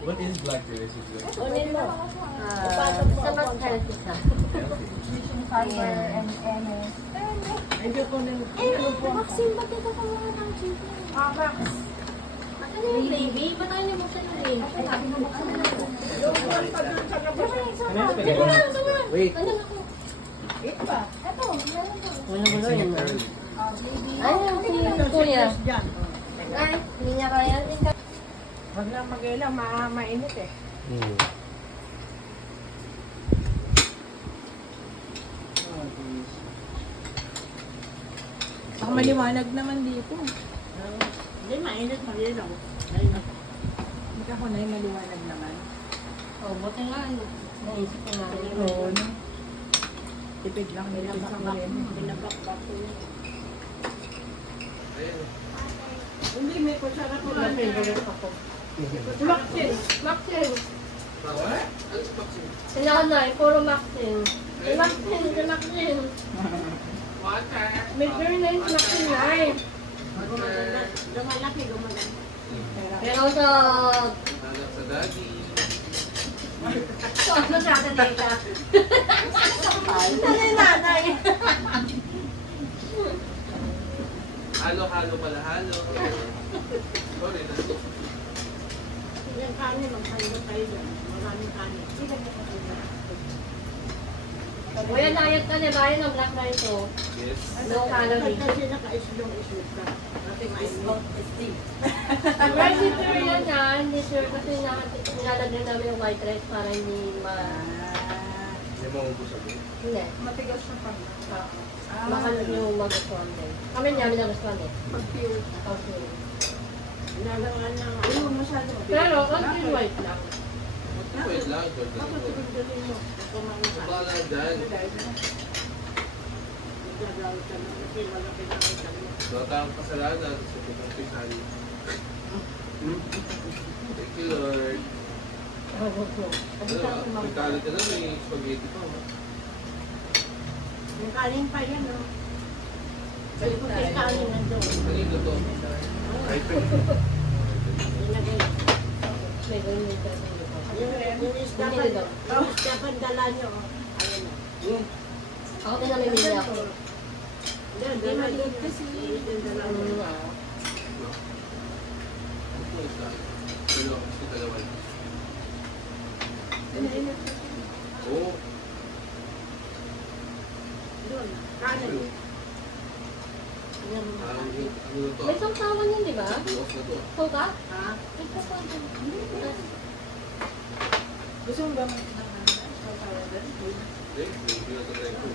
What is blackberries exactly? Unin mo. Sa mas healthy siya. Vision fiber and MS. Medyo ko nang Maxine, ba't ito ka mga ng chicken? Max. Ano yung baby? Ba't tayo ni Maxine yung baby? Ano yung spaghetti? Wait. Ano ako? Ito ba? Ito, meron to. Wala mo Sing it yun. early. Baby. Ay, si Kuya. Ay, hindi niya kaya. Wag lang mag-ilang, mainit eh. Ang maliwanag naman dito. Hindi, mainit mag-ilaw. Hindi ako na yung maliwanag naman. Oh, buti nga. Naisip ko nga. Oo, no? Tipid lang nila sa kuryente. Binabakbak ko yun. Ayan. Hindi, may kutsara ko Wala lang. favorite ako. Maxine! Maxine! What? Ano sa boxing? Sinanay, puro Maxine. Si Maxine, si Maxine. Water. May girl na yung Maxine na eh. Water. Lumalaki, lumalaki. Pero sa... Anak sa daddy. Ano sa atin dito? Ano yung nanay? Halo-halo pala, halo. Sorry na. Yung kanin, magpahinga tayo dyan. Maraming kanin. Kuya, diet ka na ba yun ng black rice oh? Yes. No calorie. Kasi naka-islong islit ka. Kasi mainit. Vegetarian na, hindi sure kasi nilalagyan namin yung white rice para hindi ma... Hindi mo ubus ako. Hindi. Matigas siya pa. Baka yung magustuhan din. Kami hindi namin nagustuhan eh. Pag-pure. Okay. Nalangan ng ano masyado. Pero, only white lang. Wait lang, wait lang. Bakit tuloy mo? Kumain ka. Bala dyan. Nagagawin ka na. Kasi wala pinakay ka na. Bata ang kasalanan sa putang pisali. Thank you, Lord. Ano, pagkali ka na, may spaghetti pa. Yung kanin pa yan, no? Kasi kung yung kanin nandun. Kanino to? Kahit pa. Nilagay. May ganun yung kasi. Yung isda pa, yung isda pa dala nyo. Ayun na. Ako din namimili ako. Hindi maliit kasi. Yung dala nyo. Ano isa? Pero kasi dalawa. Oo. Doon. Kanin. Ano to? May sangsawan yun, di ba? Bukas na to. Soka? Ha? May soka din. Gusto mo ba mag-salad? Hindi, may pinatatry ko.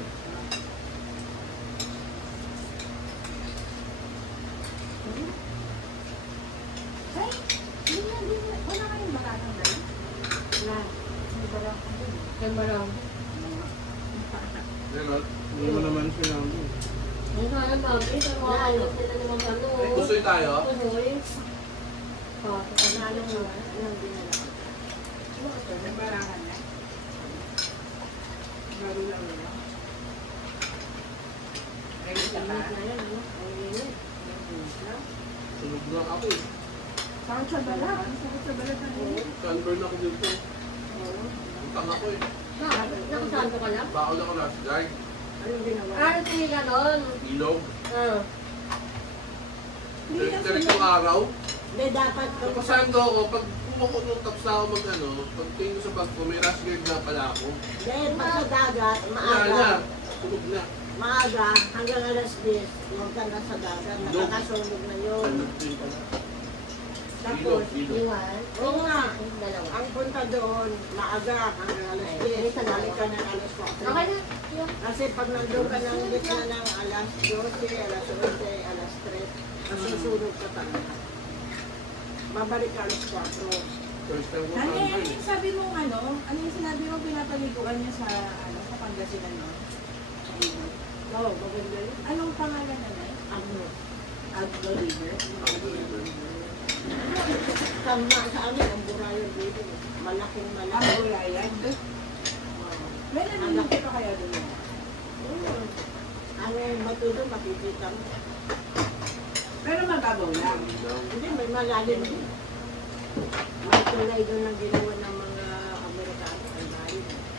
Ay, hindi na. Wala kayong baratang dali? Na. May baratang dali. Kaya marami. Pero, hindi mo naman sinabi. Yung sana mami, pero makakayos nila naman ano. Gusto tayo? Tuloy. Oh, Ano mo? Anong dinala? May barangan na. Baro lang nila. Ready ka ba? Init na yan, no? Ang init. Sunog na ako eh. Sakit sa balat. Sakit sa balat na Oo, sunburn ako dito. Utang ako eh. bakit? Nakasanto ka lang? Bakal ako last guard. Anong ginawa? Ah, sige ganon. Ilog. Ah. Direktong araw. Hindi, dapat. Napasando ako. Pag pumako nung tapos na ako mag ano, pag tingin ko sa bag ko, may rash guard na pala ako. Dahil pag sa dagat, Wala na. maaga. Tulog na. Maaga, hanggang alas 10, huwag ka na sa dagat. Nakakasunog na yun. Sunod din pala. Tapos, Ilog. Iwan. oo nga. Yung dalawa. Ang punta doon, maaga, hanggang alas 10. Balik ka ng alas 4. Okay na. Yung Kasi pag nandun ka ng gitna ng alas 12, alas 11, alas 3, masusunog ka talaga. Babalik ka alas 4. First time ko Ano sunburn. yung sabi mo ano yung sinabi mo pinapaliguan niya sa Pangasinan no? Oo, maganda yun. Anong pangalan na na? Ano? Agdo River. Tama sa amin, ang burayan dito. Malaking Ang malaki. Gulayan. Oo. May nalilito pa kaya doon? Ang matulog, makikita mo. Pero mababaw lang. Hindi, may malalim din. May tulay doon ang ginawa ng mga Amerikano. Ang bahay.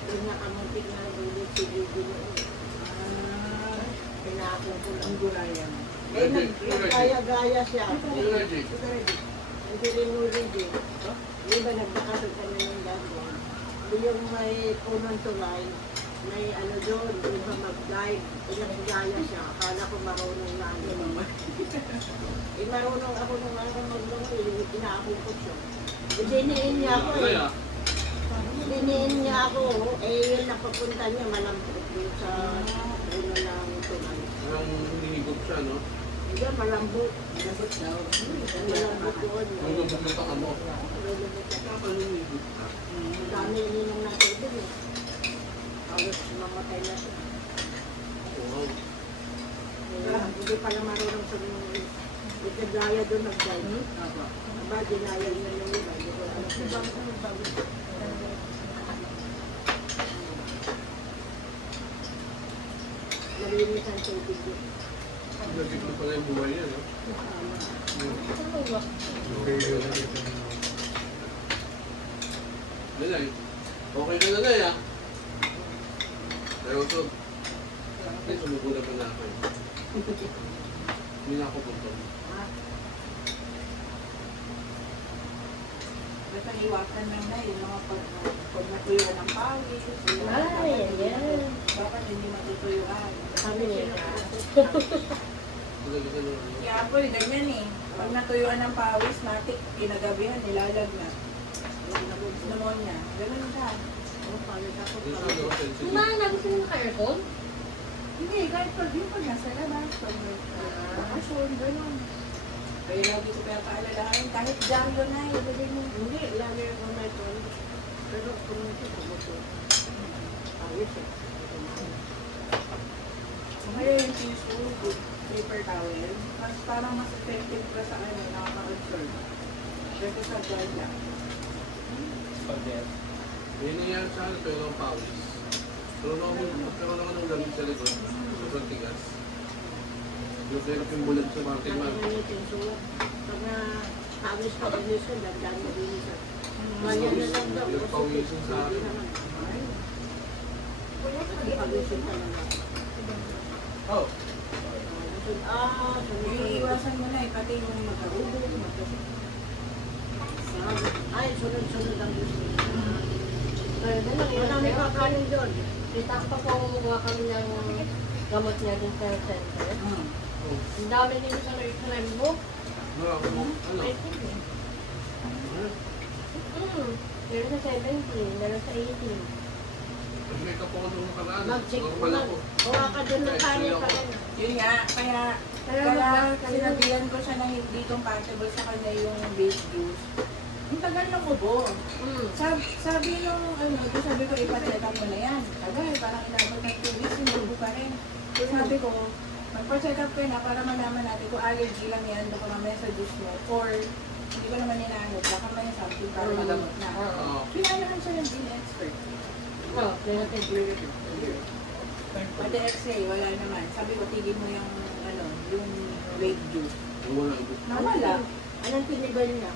Doon nakamuntik na ulit si Bibi noon. Pinakong ko lang gurayan. Eh, nagkaya-gaya siya. Ito na, Jake. Hindi rin ulit din. Di ba nagkakasal kami ng gagawin? Yung may punong tulay, may ano doon, di ba mag-guide. Pinakagaya siya. Akala ko marunong na ano. Eh, marunong ako nung araw maglangoy. Inaakupot siya. Diniin niya ako Ano eh. yan? Diniin niya ako. Eh, yun napapunta niya malambot doon sa ulo ng tulay. Parang hinihigop siya, no? Hindi, malambot. Malambot daw. Malambot doon. Kung gumaganda ka mo. Malambot siya. Kaya pala hinihigop ka. Ang dami ininong natin doon eh. Halos mamatay na siya. Wow. Hindi pala marunong sa mga ikagaya doon nag-guide. Aba, dinaya niya yung iba. Hindi ko alam sa Nalinis ang tubig doon. Nagig na pala yung buhay niya, no? Ano ba? Nalay. Okay ka na na, ya. Pero ito, ay, sumubo na pa na ako. Hindi na ako punto. Basta iwasan lang na yung mga pag natuyuan ng pawis. Ay, yan. Bakit hindi matutuyuan? Sabi niya. Talaga ka na. Kaya po, ganyan eh. Pag natuyuan ng pawis, matik, kinagabihan, nilalagnat. Pneumonia. Ganun siya. Oh, paano ako Yung pala? ano, sensitive. Kumain na gusto niyo naka-aircon? Hindi, kahit pag yung pag nasa labas, pag may bakasyon, gano'n. Kaya lagi ko kaya paalalahanin, kahit dyaryo na, ilagay mo. Hindi, lagi ako may tono. Pero kung ito, kamuto. Ayos eh. Ngayon yung tissue, good paper towel, mas parang mas effective pa sa ano, nakaka-absorb. Kasi sa dry lang. May nangyari sa akin, pero ang pawis. Pero magkaroon ako ng lamig sa likod. Sobrang tigas. Yung kaya yung bulag sa mga tingman. Pag na tawis ka, bilis ka, dandan mo bilis ka. Maya na lang daw. Yung pawisin sa akin. Pawisin ka na lang. Oh. Iiwasan mo na eh, pati yung magkaubog, Ay, sunod-sunod ang gusto. Pero doon lang Wala may kakanin doon. Kita ko pa po kumukuha kami ng gamot niya dun sa center. Ang dami din sa nursery book. Ano? I think eh. Meron sa 70, meron sa 18. May kapoko nung karaan. Mag-check Normal mo. ako. Kuha ka doon ng kanin ka rin. Yun nga, kaya sinabihan ko siya na hindi compatible sa kanya yung beef juice. Ang tagal na mubo. Sabi nung, sabi ko, ipacheck up mo na yan. Tagal, parang inabot ng 2 weeks, yung mubo pa rin. Sabi ko, magpa-check up ka na para malaman natin kung allergy lang yan, baka mamaya sa juice mo, or hindi ko naman inaanod, baka may something para magamot na. Oo. Pinalahan siya ng gene expert. Oh, relative. Pati x-ray, wala naman. Sabi ko, tigil mo yung, yung weight juice. Wala ito. Nawala. Anong tinibay niya?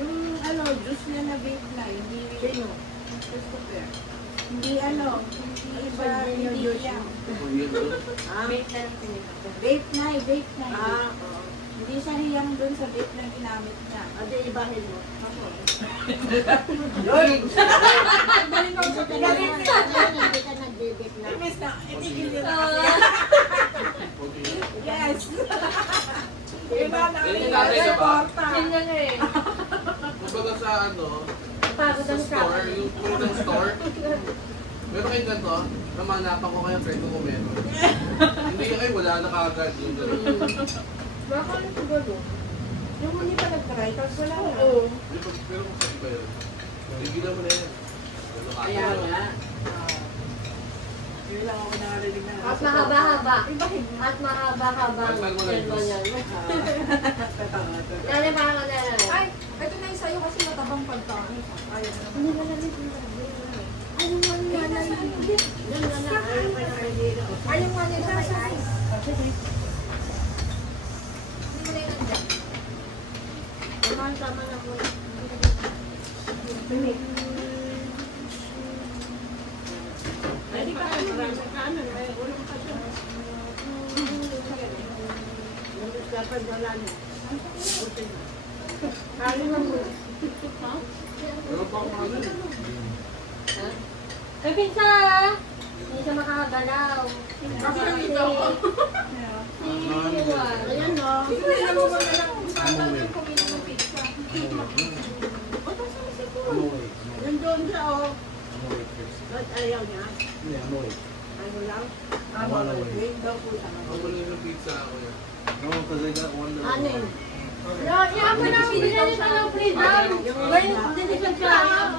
Yung, juice niya na vape na, hindi, Sino? Christopher. Hindi, hindi iba, Sabi niyo, hindi Diyos yan. Ang yun doon. Ah, Wait na lang sinita. Vape na. oo. Hindi siya hiyang dun sa vape na ginamit niya. Ate, ibahin mo. Ako. Yun! Galing ko sa Galing ka na. Hindi ka nag-debate na. Miss na, itigil yun na. Okay. Yes! Iba na Ganyan rin natin sa bar. Yun na nga eh. Kumbaga sa ano, Pagod sa ang store, yung pumunta ng store, meron kayong ganito, namanapan ko kayo, friend ko kung meron. Hindi kayo, wala na kagad yung gano'n. Baka ano siguro? Yung hindi pa nag-try, tapos wala na. Oo. Pero kung saan ba yun? Tigilan mo na yan. Ano ka? Kaya nga. Yun lang ako nakarinig na. At mahaba-haba. At mahaba-haba. Pagpag mo lang Yan, yan. Totoo. Kaya parang ano na. Ay, ito na yung sa'yo kasi matabang pagkain. Ayaw na naman. Hindi na lang ito. Ano man Kaya yan? nasa ano? Yan na na. Ayaw ka na kay Dino. Ayaw nga niya sa ice. Sige. Hindi mo na yun andyan. Tama na po. Mimi. Ay, di ba marami kanan, may ulam pa siya. Yung dapat wala niya. Kali mo mo. Meron pa akong ano eh. Ha? Ay, pinsa! Hindi siya makakagalaw. Kasi nandito ako. Si Juan. Ayan o. Sige, alam mo na lang. Amoy. Kumain ng pizza. Amoy. Nandun siya o. Amoy. Ba't ayaw niya? Hindi, amoy. Ano lang? Wait daw po siya. Amoy ng pizza ako yan. No, because I got one that Anin? Yan mo na, binili pa ng freedom. May decision siya.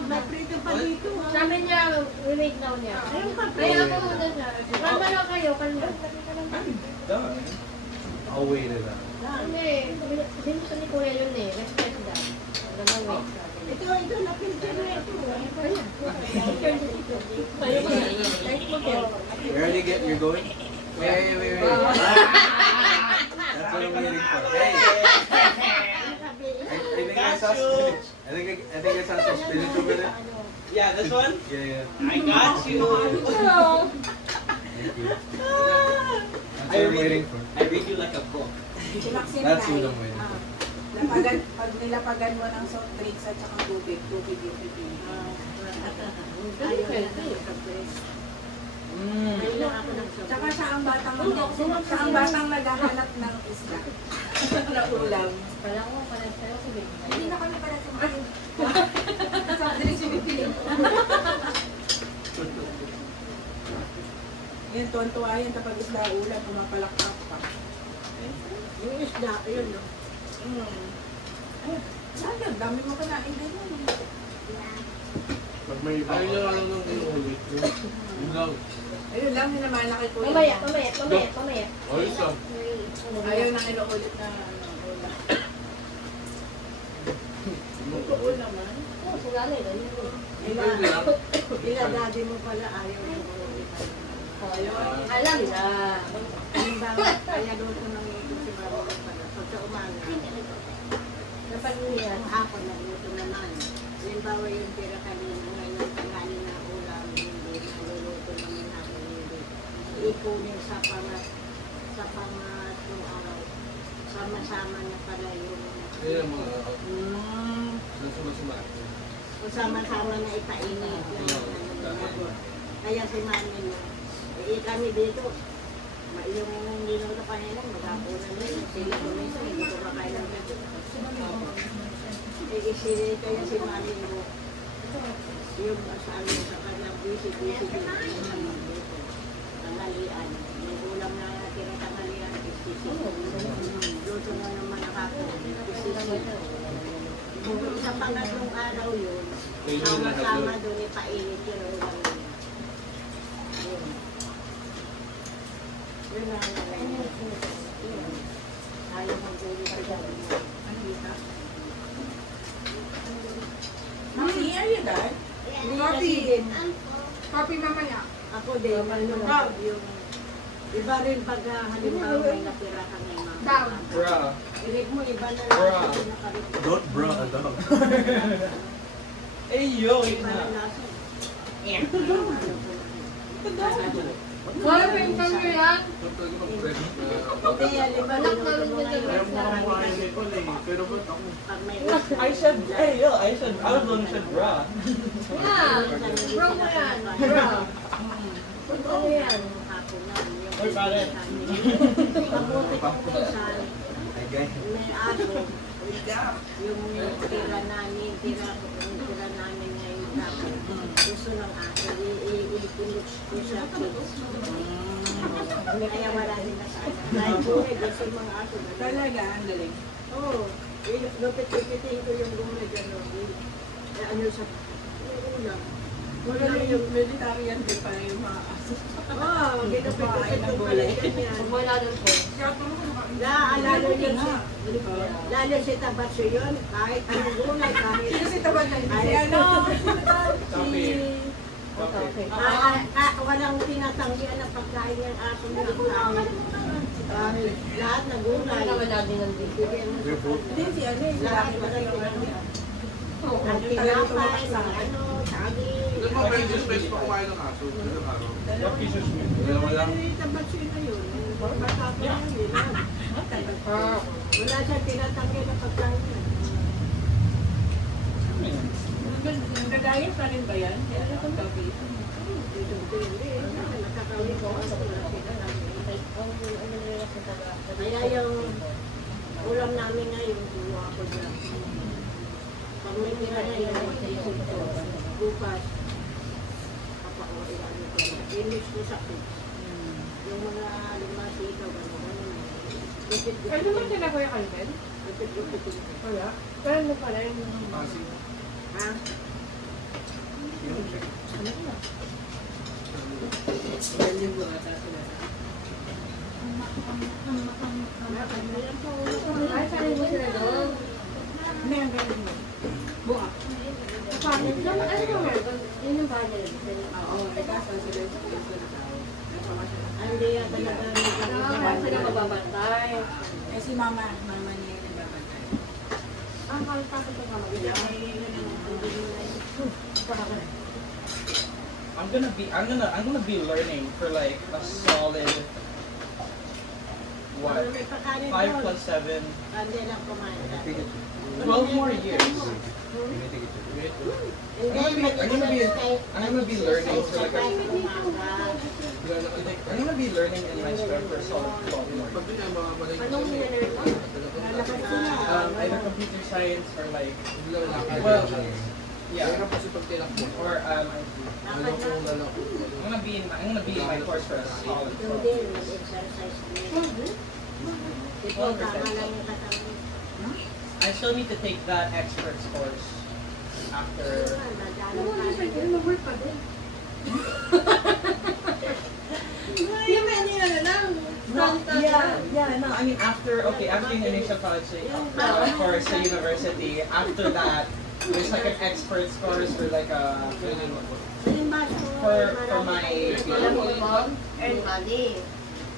May prito pa dito. Sabi niya, wait now niya. Ayun pa. Kaya ako muna siya. Kalma lang kayo, kalma. done. I'll wait it out. Hindi, sinuso ni Kuya yun eh. Respect that. Naman wait. Ito, na-filter na ito. You're going? Wait. That's what I'm waiting for. Hey! I think I saw spinach. I think I saw some spinach over there. Yeah, this one? Yeah. I got you. Thank you. That's what I'm waiting for. I read you like a book. Sinaksin That's tayo. what I'm waiting for. Pag nilapagan mo ng soft drinks at saka tubig yung pipili. Ayaw na ng kape. Ayaw ako ng kape. Tsaka siya ang batang naghahanap ng isda. Na ulam. Kala ko, pala sa'yo, sabi ko. Hindi na kami pala sumayin. Soft drinks yung pipili. Yan, tuwan-tuwa yan kapag isda ulam, pumapalakpak pa. Yung isda, yun no. Sayang, dami mo kanain din yun. Pag may iba. Ayaw niya lang ng inuulit. Yun lang. Ayun lang, minamalaki ko yun. Mamaya. Ayos ah. Ayaw nang inuulit na ulam. Totoo naman. Oo, sila rin. Depende lang. Ila daddy mo pala ayaw na Alam na. halimbawa, kaya doon ko nang ito si Mama pala. Pag sa umaga, Dapat mo yan. ang hapon na luto naman. Halimbawa yung tira kanina, ngayon tanghali na ulam, hindi naluluto naman hapon hindi. Ipunin sa pangatlong araw. Sama-sama na pala yung Kaya mga sumasama. o sama-sama na ipainit. Kaya si Mami mo, kami dito, yung niluto kanina, magkapunan na yun. Sila ko minsan, hindi ko makain ng gato. Isili kaya si Mami mo, yung sabi sa kanyang busy dito. Tanghalian. May ulam na natira tanghalian, isisi. Luto na naman nakapon, isisi. Kung sa pangatlong araw yun, sama-sama doon ipainit yung ulam nila. Yun. Yun ang yun. Ayaw mag-ulit sa gabi mo. Ano dito? Mami, are you done? Coffee. Coffee mamaya. Ako din, yung iba rin pag halimbawa may natira ka ng mga. Down. Bruh. Irig mo, iba na Bruh. lang yung nakarip. Don't bruh a dog. Hey, yo, Iba na lasa. Wala pa yung kami yan. Don't talaga mag-fresh na. Hindi, halimbawa Anak niluto namin mo yun ngayon. Ayaw mo kumakain ni Paul eh. Pero ba't ako? Pag may I said, hey, yo, I was the one who said, bruh. Yeah. Bro mo yan. Bro. Totoo yan. Uy, pare. Mabuti kong pinsan, Again. may aso, yung tira namin ngayon dapat. Gusto ng aso, i-inuts ko sa kids. Kaya wala din na sa aso. Dahil buhay, gusto ng mga aso. Talaga, ang galing. Oo, lupit-lupitin ko yung gumay gano'n. Ano sa ulam. Wala na yung vegetarian din pa yung mga aso. Oo, ginupit-lupit ko pala ganyan. Wala doon po. Lalo yun lalo si Tabaso yun, kahit anong gulay, kahit Kasi tabag na si ano? walang tinatanggihan ng pagkain ng aso na kahit lahat ng gulay. Wala din ng dito. Hindi si ano, Lahat walang tinatanggihan. Ang tinapay, ano, saging. Ano pa pwede space pa kumain ng aso? Ano araw? What pisses me? Dalawa lang. Tabasin na yun. Bata pa lang yun. Wala siya tinatanggi na pagkain. Nagagayat pa rin ba yan? Kaya ang gabi. Nakakawin ko ano kaya yung ulam namin ngayon, gumawa ko dyan. Pag may tira na yung bukas, kapag-uwilan ko na. Image ko sa kids. Yung mga lumasito, gano'n. Pwede mo tinagawa yung kalben? Wala. Pero ano pala yung... Pasig. Ha? Ay, saan mo sila doon? Meron ganun mo. Buka. Panel. Ano yung meron? Yun yung panel. Oo, may kaso sila sa Quezon daw. Hindi yan talaga. Ah, sila mababantay. Eh si mama niya yung nagbabantay. Ang kalita ko sa kama. I'm gonna be learning for like a solid what? 5 plus 7, Hindi lang kumain. 12 more years. I'm gonna be learning for like I'm gonna be learning in my spare for a solid 12 more. Pag ganyan, mga malay ko Anong nilalaro ko? Either computer science or like Well, well, yeah, Mahirap kasi pag tilak mo. or Ano kung lalako. I'm gonna be in my course for a solid 12 Hindi, years. mag-exercise din. Ito, Tama lang yung katawan. I still need to take that expert's course after. Ano mo nasa yun? Mag-work pa din. Yung menu na lang. No, I mean after yung initial college course sa university, after that, there's like an expert's course or like a for my Alam mo ba? Earn money.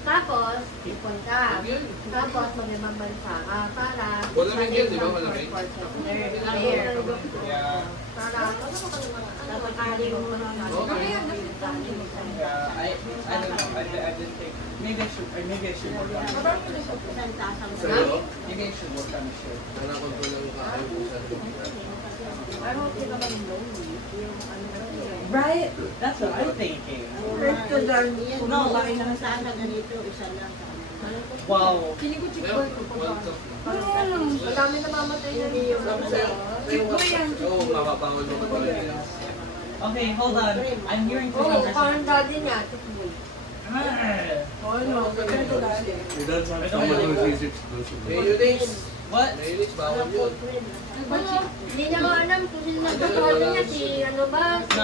Tapos, ipon ka. Tapos, mag-ibang bansa ka para... Malamig yan, di ba? Malamig? yeah. Para... Dapat kali mo mga Okay. Yeah, I don't know. I didn't think maybe I should work on it. Sa'yo? Maybe I should work on it. Sure. Nanakon ko lang yung kakain ko sa Ano sila ba yung lonely? Right? That's what I'm thinking. No, bakit naman sana ganito, isa lang. Wow. Chick boy ko po ba? Hmm. Madami namamatay na rin yung... Oo, mapapangol mo pa rin. Okay, hold on. I'm hearing two Oo, conversations. parang daddy niya, chick boy. Oh no, ganito dati. Mayonnaise. What? Mayonnaise, bawal yun. Ano? Hindi niya nga alam kung sino nagkakali niya, si ano ba? Si- No.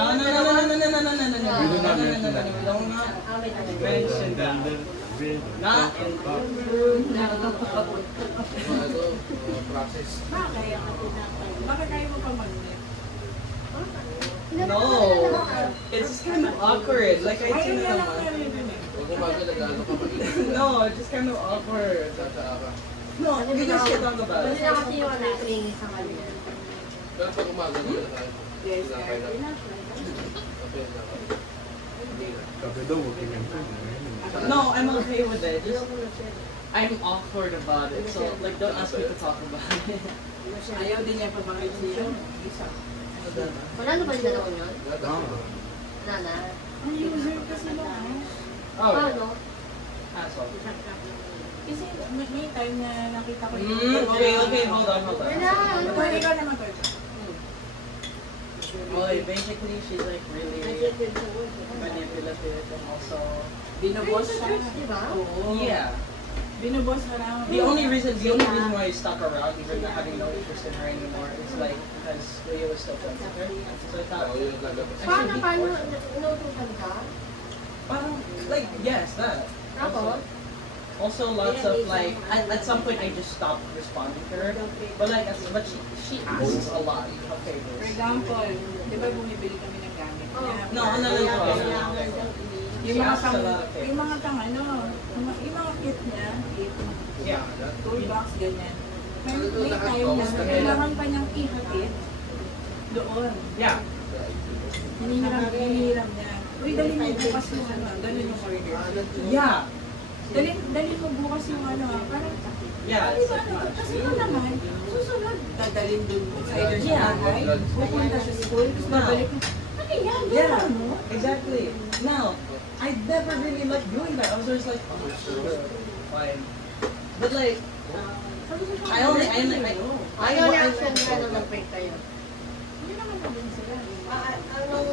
Ah, wait, Mention that. Not in. Ano, process. Bakit kayo mo pa mag-net? No. It's kind of awkward. Like I Ayun think na lang kami dun eh. Huwag umaga, nag-ano ka mainit. No, it's just kind of awkward. Tataka ka. No, we can still talk about Kasi it. na kasi yung ano, yung clingy sa kanya. Pero pag umaga, nag-ano. Yes, Tinapay lang. Okay na. Sabi daw, huwag yung No, I'm okay with it. Just I'm awkward about it. So like, don't ask me to talk about it. Ayaw din niya pa bakit siya. Isa. Wala na ba yung dalawang yun? Wala na. Ang user kasi lang. Oh, Paano? asshole. Kasi may time na nakita ko yung... Okay, hold on. Wala. Pwede ka naman to. Well, basically, she's like really manipulative and also. Binubos siya. Di ba? Oo. Yeah. Binubos ka na. The only reason why I stuck around, even having no interest in her anymore, is like because Leah was still friends with her. So I thought, Oo, yun lalabas. Paano? Inutusan ka? parang, like, yes, that. Tapos? Also, lots of like, at some point I just stopped responding to her. But like, but she asks a lot of For favors. example, di ba bumibili kami ng gamit niya? No. Yung She mga asks a lot of yung favors. mga yung mga kit niya, kit, Yeah. toolbox, ganyan. May time na kailangan pa niyang ihatid Doon. Yeah. Hinihiram niya. Uy, dali mo bukas yung ano, ganun yung order. Yeah. Dali mo bukas yung ano, parang, Yeah. di ba ano, kasi ito naman, susunod, dadalhin dun sa either sa Yeah. bahay, pupunta sa school, tapos babalik mo. Ano yan? Yeah, Gano'n mo? exactly. Now, I never really liked doing that. I was always like, oh, sure, fine. But like, I only, Ano reaction nila nung nag-break kayo? Hindi naman naman sila. Anong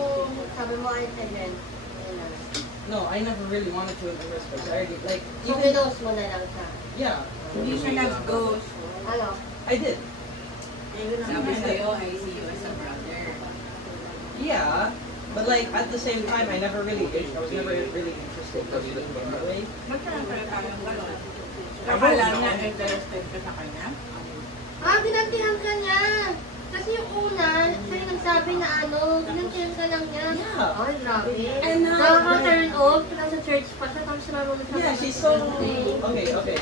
sabi mo ay Ellen? no, I never really wanted to in the first place. I already, like, So, even, pinost mo na lang siya. yeah, Hindi siya nag-ghost. Ano? I did. Sabi sa'yo, I see you as a brother. Yeah, but like, at the same time, I never really, I was never really interested in that way. Ba't ka lang tayong gano'n? Akala niya interested ka sa kanya? Ginantihan ka niya. Kasi yung una, siya yung nagsabi na ano, ginantihan ka lang niya. Yeah. Ay, grabe. And now- Nakaka-turn off, nasa church pa siya, tapos marunong siya. Yeah, she's so, okay.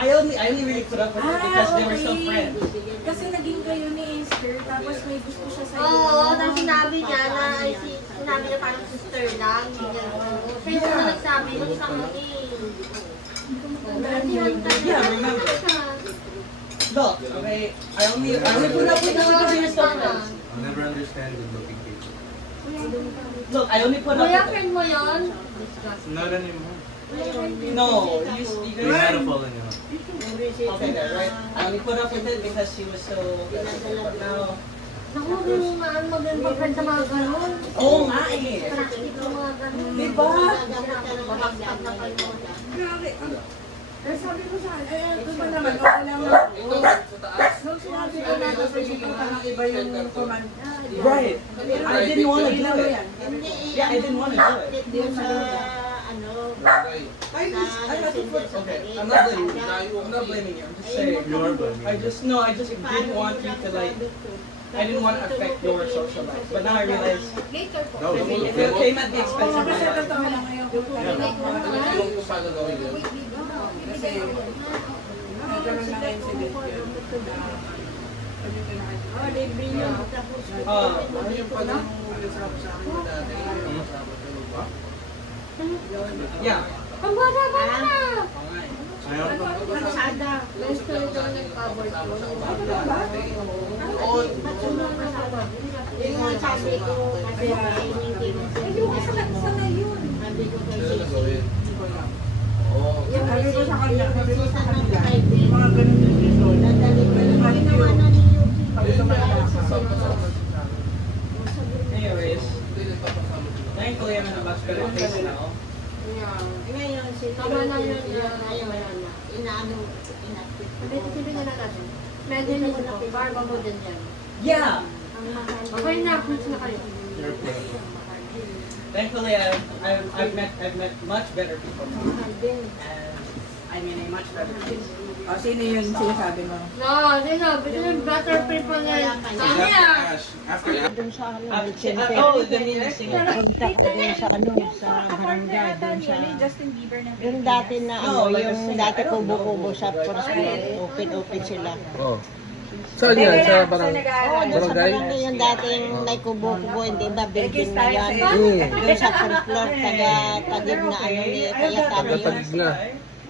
I only really put up with it because they were still friends. Kasi naging kayo ni Esther, tapos may gusto siya sa'yo. Oo, tapos sinabi niya na, sinabi niya parang sister lang, hindi niya, siya yung una nagsabi, yung isang ginantihan ka niya. Yeah, remember. Look, okay, I only put up with it because they were still friends. I'll never understand the looking people. Look, I only put up Kuya, with it. friend mo yun? Not anymore. No, you They had a falling out. Okay, there, right? I only put up with it because she was so. But now, Naku, yung mag-friend sa mga ganun. oh nga eh. Practic yung mga ganun. Diba? Babagtag na kayo. Grabe. Eh, sabi ko sa ito ba naman, okay lang. Nung sinabi ko na ito, pupunta ng iba yung command. Right. I didn't want to do Ginawa it. yan. Yeah, I didn't want to do it. Yung sa, ano, I had to put. Okay, I'm not blaming you. I'm just saying. You are blaming. I just didn't want you to like. I didn't want to affect your social life. But now I realize Later po. No, if it came at the expense of my Kasi life. totoo lang ngayon. Alam ko paano gawin yun. Kasi nagkaroon ng incident yun. oh, libre niyo. Tapos, Ano yung pala yung kasama sa akin na dati? Kasama sa lupa? Yeah. Ang bata-bata na! Ayaw ko. kalsada. Gusto nito nag-cover ko. Oo. Yung mga sabi ko, kasi hindi mo Sanay yun. sabi ko kay Ano na Sisi. gawin? Oo. Yung Sabi ko sa kanya, sabi ko sa kanila, private, mga ganun yung result. dadali ko yung ginawa na ni Yuki. Pag tumatama ka. Kasama sa Anyways, Hindi nagpapasama sila. thankfully I'm in a much better place now. Ngayon, Tama na yun, ayaw na. Inaano, inactive ko. Hindi, isipin na lang natin. Medyo nyo po, barba mo din yan. Yeah. Okay na, fruits na kayo. Thankfully I've met much better people now. And I'm in a much better place. O, sino yun sinasabi mo? No, sino? Gusto yung better people na yun. Kami ah! After Doon sa ano, Oh, the music singer. punta ko doon sa ano, sa barangay, doon sa... Justin Bieber na Yung dati na No, ano, like a yung singer. dati I don't know. kubo-kubo sa first floor, open sila. Oh. Saan yan? Sa parang... Oo, doon sa Barangay? barangay yung dating may kubo-kubo, hindi ba, building na yan. Mm. Doon sa first floor, taga-tagib na ano ni kaya tabi yun. Tagatagig na.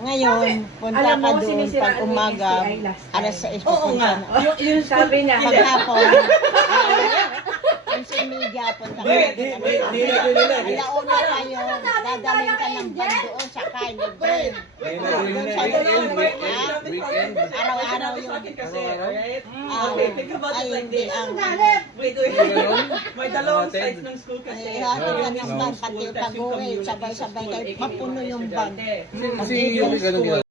Ngayon, punta Alam ka mo, doon sinisiraan pag ni umaga, STI last time. alas 6 Oo nga. Yung Sabi niya. Paghapon, ang sinigya, punta ka Wait, doon. Alauna kayo, dadalhin ka ng van doon sa Carnival. Doon sa doon, Weekend. araw-araw yun. kasi, alright? Ah, Okay, think about ay, it like hindi this. ang... Wait. May dalawang sides ng school kasi. Ay, hatid ka ng van, pati pag-uwi, sabay-sabay kayo, mapuno yung van. Si Yumi ganun ginawa.